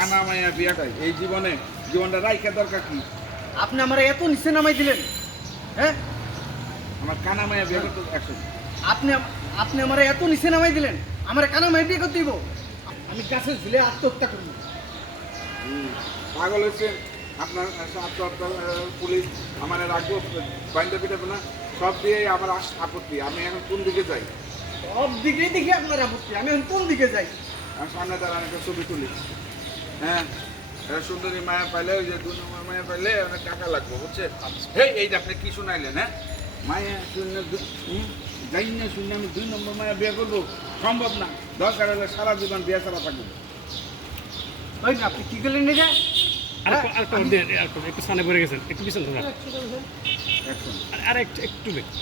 কানা মায়া বিয়াটাই এই জীবনে জীবনটা রাইখা দরকার কি? আপনি আমার এত নিচে নামাই দিলেন হ্যাঁ? আমার কানা মায়া বিয়া করতে একশো আপনি আপনি আমার এত নিচে নামাই দিলেন আমার কানা মাই বিয়ে করতে দিব আমি গাছে ঝুলে আত্মহত্যা করব। পাগল হচ্ছে আপনার আত্মহত্যা পুলিশ আমার রাখব বাইন্দা পিটাবো না। সব দিয়েই আমার আপত্তি। আমি এখন কোন দিকে যাই? সব দিকেই দেখি আপনার আপত্তি। আমি এখন কোন দিকে যাই? আর সামনে তারা একটা ছবি তুলি। হ্যাঁ একটা সুন্দরী মায়া পাইলে ওই যে দু নম্বর মায়া পাইলে অনেক টাকা লাগবে বুঝছে? হেই আপনি কি শুনাইলেন হ্যাঁ? মায়া শূন্য যাই না শূন্য আমি দুই নম্বর মায়া বিয়ে করব? সম্ভব না। দরকার হলে সারা জীবন বিয়ে ছাড়া থাকব। ওই না আপনি কি করলেন এটা আর একটু- আর একটু সামনে পড়ে গেছেন একটু পিছন ধরা আর আর একটু একটু বেশি